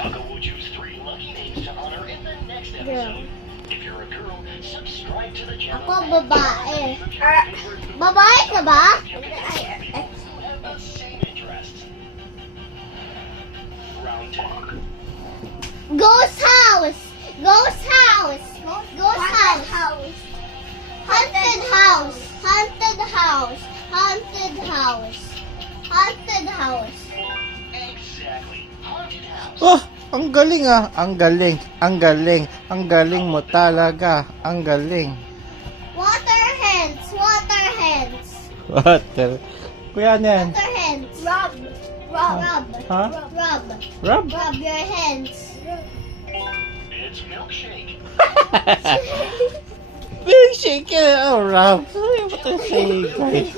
Taco will choose 3 lucky names to honor in the next episode. If you're a girl, subscribe to the channel. Ako babae. Babae ka ba? People who have the same interests. Round 10. Ghost house. Ghost house. Ghost house. Haunted house. Haunted house. Haunted house. Haunted house. Exactly. Haunted house. Oh, ang galing ah. Ang galing. Ang galing. Ang galing mo talaga. Ang galing. Water hands. Water hands. Water. Kuya, ano yan? Water hands. Rub. Rub. Rub. Huh? Rub. Rob? Rub your hands. It's milkshake. Milkshake yan. Oh, Rob. Ano ba ito shake?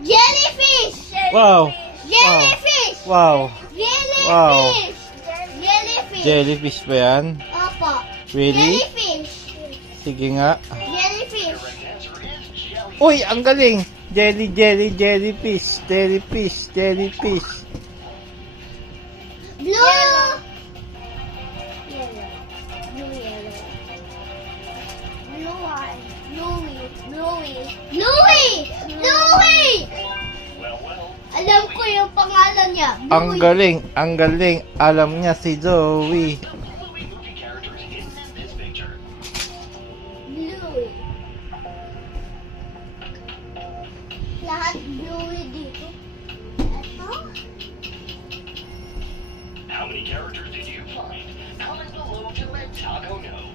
Jellyfish. Wow. Jellyfish. Wow. Jellyfish. Jellyfish. Jellyfish ba yan? Opo. Really? Jellyfish. Sige nga. Jellyfish. Correct answer is jelly. Uy, ang galing. Jellyfish. Jellyfish. Blue. Yellow. Blue yellow. Bluey. Well. Alam ko yung pangalan niya. Ang galing. Alam niya si Zoe. Bluey movie characters hidden in this picture. Bluey. Lahat Bluey dito. Ito. How many characters did you find? Comment below to let Taco know.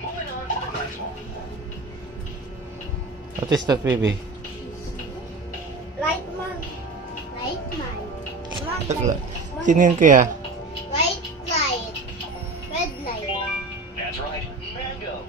Moving on to the next one. What is that, baby? Light man. Sino yun, kuya? White light. Red light. That's right, mango.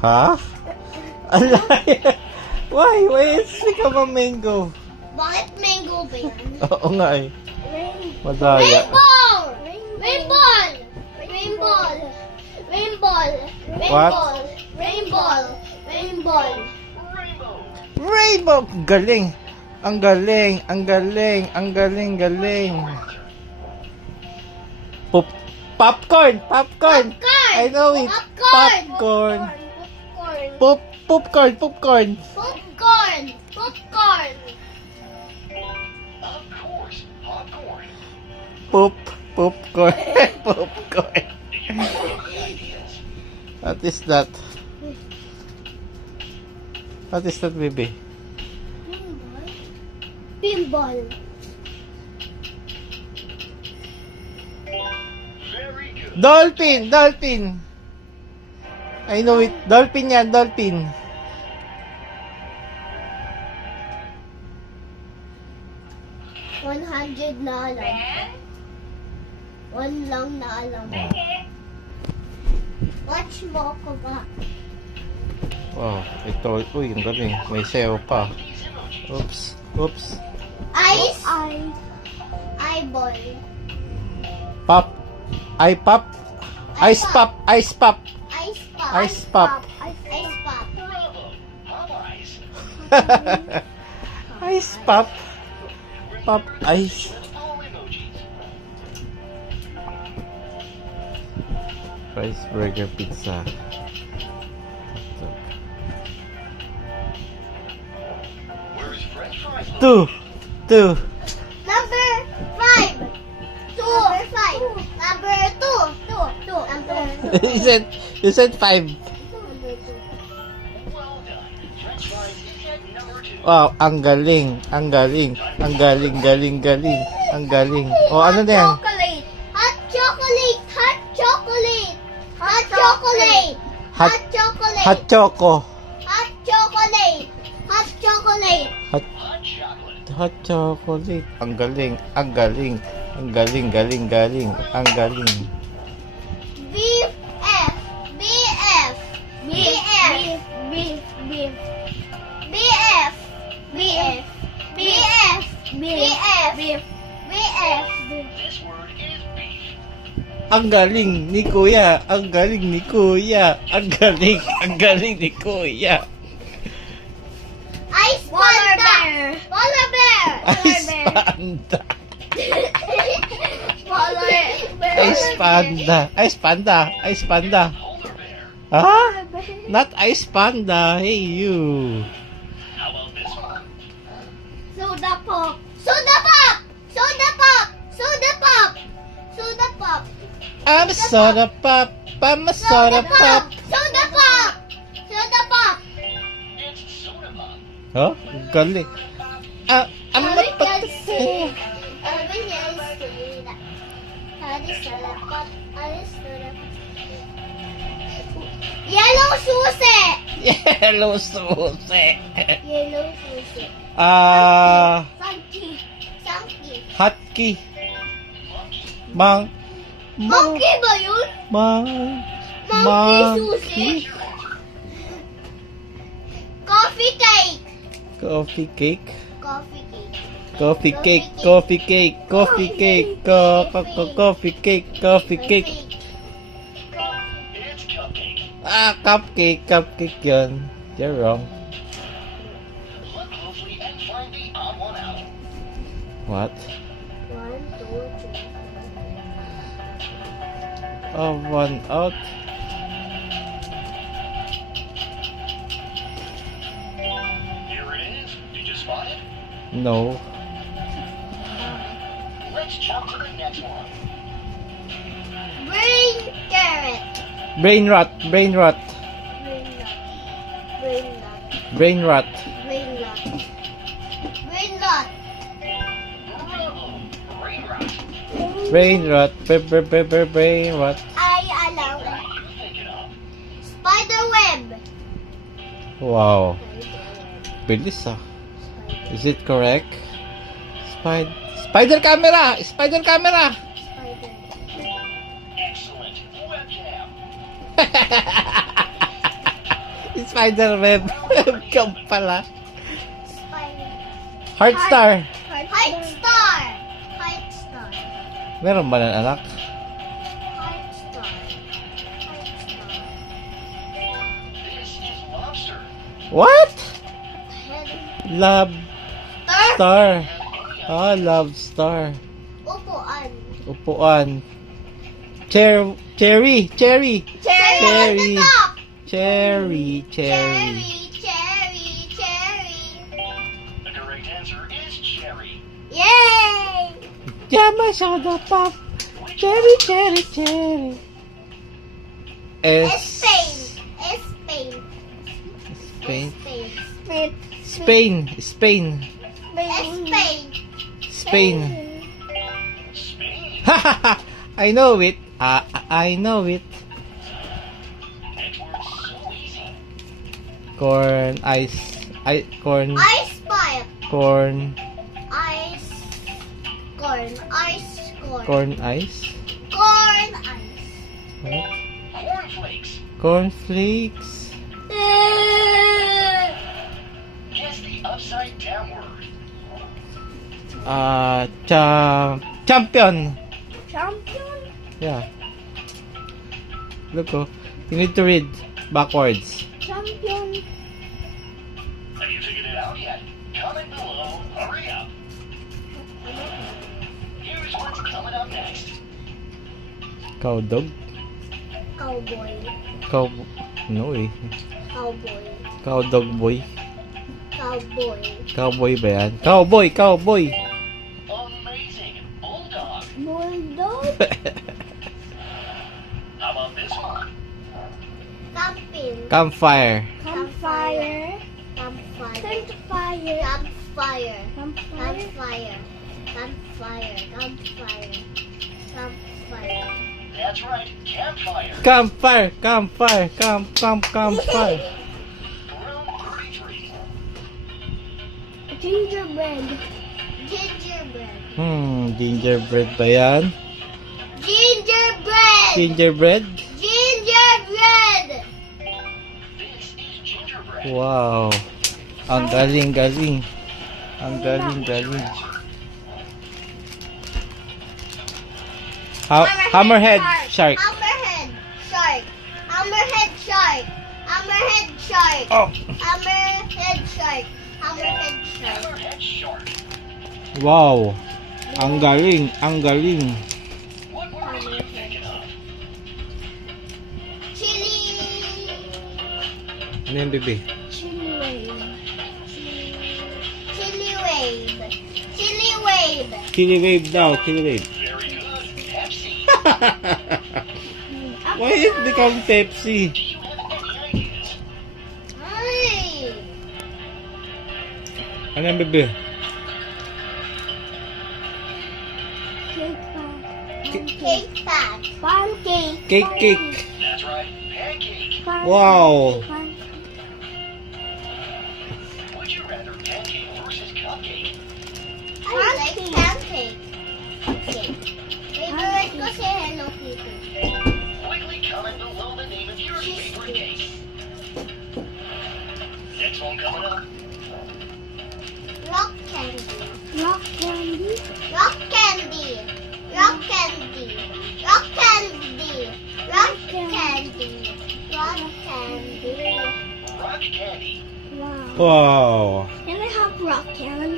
Ha? Alay. Why is it become a mango? Bakit mango ba yan? Oo nga eh. Madaya. What? Rainbow. Rainbow! Galing! Ang galing! Popcorn! I know it! Popcorn! Popcorn! Popcorn. Of course, popcorn. Popcorn! Popcorn! Did you find any ideas? What is that? What is that, baby? Pinball. Very good. Dolphin! I know it. Dolphin yan, dolphin. $100 na alam. One lang na alam. Watch mo ako ba? Wow, ito. Uy, ang galing. May sayo pa. Oops. Ice. Eyeball. Pop. Ice pop. Ice pop. Ice pop. Ice pop. Bravo. Popeyes. Ice pop. Pop ice. All emojis. Rice burger pizza. Where's French fries? Two. Number 5. Number 2. You said 5. Well done. French fries is at number 2. Wow, ang galing. Oh, ano na yan? Hot chocolate. Hot chocolate. Hot choco. Hot chocolate. Hot chocolate. Ang galing. BF. This word is beef. Ang galing ni Kuya. Ang galing ni Kuya. Ice Panda. Polar bear. Ice Panda. Ice panda. Ice panda. Ice panda. Polar bear. Ah? Not ice panda. Hey, you. How about this one? Soda pop. Soda pop. Soda pop. Soda pop. Soda pop. I'm a soda pop. I'm a soda pop. Soda pop. Soda pop. It's soda pop. Oh, galing. Ah, I'm Alvin not can say. Alvin can say that. Alice soda pop. Alice soda pop. Yellow susi. Yellow susi. Yellow susi. Funky. Funky. Hotkey. Mang. Monkey ba yun? Monkey sushi. Coffee cake. Coffee cake. Coffee cake. Coffee cake. Coffee cake. Coffee cake. Coffee cake. Coffee cake. It's cupcake. Ah, cupcake. Cupcake yun. You're wrong. Look closely and find the odd one out. What? 1, 2, 3. Oh, one out. Here it is. Did you spot it? No. Let's jump to the next one. Brain carrot. Brain rot. Brain rot. Brain nut. Brain nut. Brain rot. Brain nut. Brain nut. Bravo. Brain rot. Brain rot. Brain rot. Ay, alam. What are you thinking of? Spider web. Wow. Bilis ah. Is it correct? Spider camera! Spider camera! Spider. Excellent. Webcam. Spider web. Webcam pala. Spider. Heart star. Height star. Height star. Meron ba ng anak? Height star. Height star. This is lobster. What? Head Love star. star. Ah, love star. Upuan. Upuan. Cherry. Cherry. Cherry on Cherry. the top. Cherry. Cherry. Cherry. The correct answer is cherry. Yay! Yama soda pop. Cherry. Cherry. Cherry. Spain. Spain. Spain. Spain. Spain. Spain. Spain. Spain. Spain. I know it. I know it. Next word's so easy. Corn ice. Corn. Ice pipe. Corn. Ice. Corn. Ice. Corn. Corn ice. Corn ice. What? Cornflakes. Cornflakes. Guess the upside down word. Champion. Champion. Yeah. Look, oh. You need to read backwards. Champion. Have you figured it out yet? Comment below. Hurry up. Here's what's coming up next. Cow dog. Cowboy. Cow. No eh. Cowboy. Cow dog boy. Cowboy. Cowboy ba yan? Cowboy. Cowboy. Amazing. Bulldog. Bulldog. How about this one? Camping. Campfire. Campfire. Campfire. Campfire. Campfire. Campfire. Campfire. Campfire. Campfire. That's right. Campfire. Campfire. Campfire. Campfire. Room 33. Gingerbread. Gingerbread. Gingerbread ba yan? Gingerbread. Gingerbread? Gingerbread. This is gingerbread. Wow. Ang galing. Ang galing. Hammerhead shark. Hammerhead shark. Hammerhead shark. Hammerhead shark. Oh. Hammerhead shark. Hammerhead shark. Hammerhead shark. Wow. Ang galing. What word is your Ano yan, baby? Chili wave. Chili wave. Chili wave. Chili wave daw, chili wave. Very good. Pepsi. Why it become Pepsi? Do you have any ideas? Ay. Ano yan, baby? Cake pan. Cake pan. Pancake. Cake. That's right. Pancake. Wow. Would you rather pancake versus cupcake? I like pancake. Cake. Favorite ko si Hello Kitty. Quickly comment below the name of your favorite cake. Next one coming up. Rock candy. Rock candy. Rock candy. Rock candy. Rock candy. Rock candy. Rock candy. Rock candy. Wow. Wow. Can I have rock candy?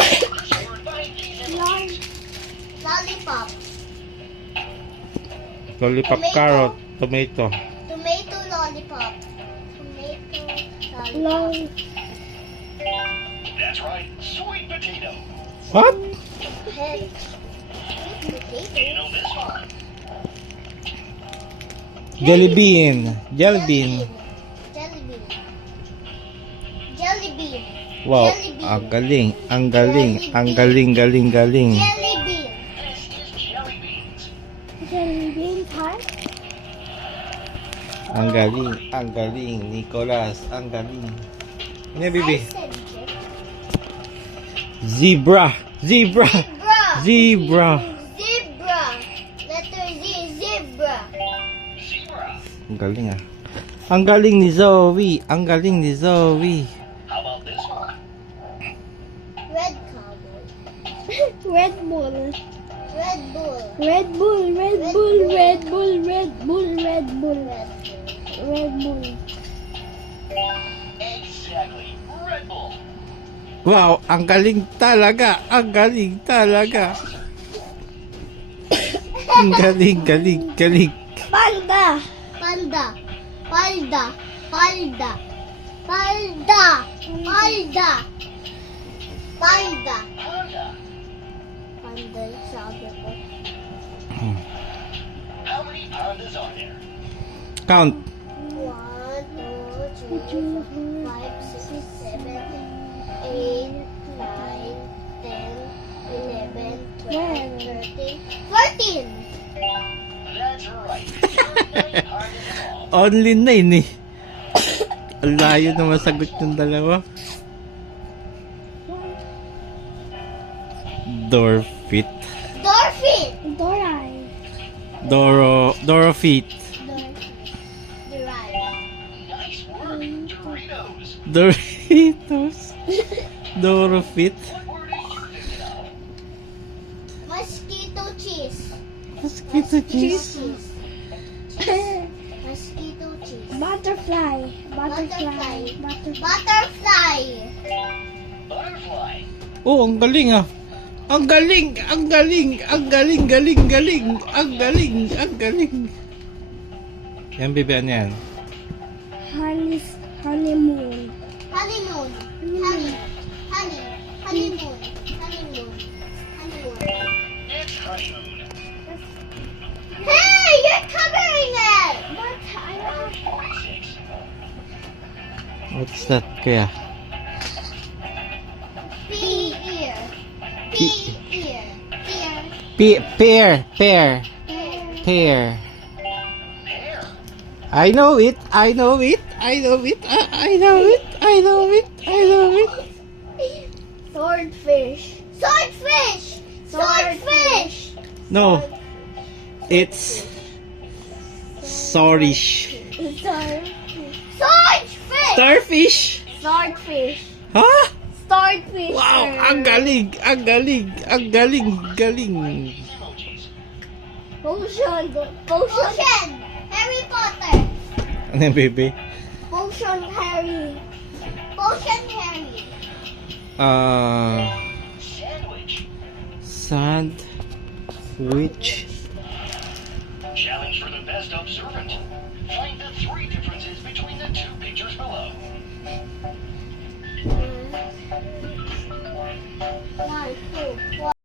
Or invite these emojis. Lollipop. Lollipop Tomato. carrot, tomato. Tomato lollipop. Tomato lollipop. That's right. Sweet potato. What? Sweet You potato. know this one. Jelly bean. Jelly bean. Jelly bean. Jelly bean. Wow. Jelly bean. Ang galing. Ang galing. Ang galing, galing, galing. Jelly bean. This is jelly beans. Jelly bean tart. Ang galing. Ang galing. Nicholas. Ang galing. Ano yan, baby? I said jelly. Zebra. Zebra. Zebra. Zebra. Zebra. Letter Z. Zebra. Zebra. Ang galing ah. Ang galing ni Zoe. Ang galing ni Zoe. How about this one? Red cowboy. Red Bull. Red Bull. Red Bull. Red Bull. Red Bull. Red Bull. Red Bull. Red Bull. Exactly. Red Bull. Wow, ang galing talaga. Ang galing talaga. Ang galing, galing, galing. Panda. Panda. Palda. Palda. Palda. Palda. Palda. Panda. Panda yung sabi ko. How many pandas are there? Count. 1, 2, 3, 4, 5, 6, 7, 8, 9, 10, 11, 12, 13, 14! That's right. There are 9 pandas in all. Only 9 eh. Ang layo na masagot yung dalawa. Dorfit. Dorfit! Dorai. Dorofit. Dorai. Nice work. Doritos. Doritos. Dorofit. What word are you thinking of? Mosquito cheese. Mosquito cheese. Mosquito cheese. Butterfly. Butterfly. Butterfly. Butterfly. Butterfly. Oh, ang galing ah. Ang galing, ang galing, ang galing, galing, galing, ang galing, ang galing. Yan, baby, ano yan? Honeymoon. Honeymoon. Honey. Honey. Honeymoon. Honeymoon. Honeymoon. It's honeymoon. Hey, you're covering it! But I don't 46. What's that, kaya? P ear. P ear. Ear. Pear. Ear. Pear. Pear. I know it. I know it. I know it. I know it. I know it. I know it. Swordfish. Swordfish. Swordfish. No. It's Swordfish. Swordfish. Starfish. Swordfish. Huh? Swordfish. Wow, ang galing, ang galing, ang galing, galing. These emojis. Potion. Potion. Harry Potter. Ano yan, baby? Potion Harry. Potion Harry. Sandwich. Sandwich. Challenge for the best observant. Find the 3 different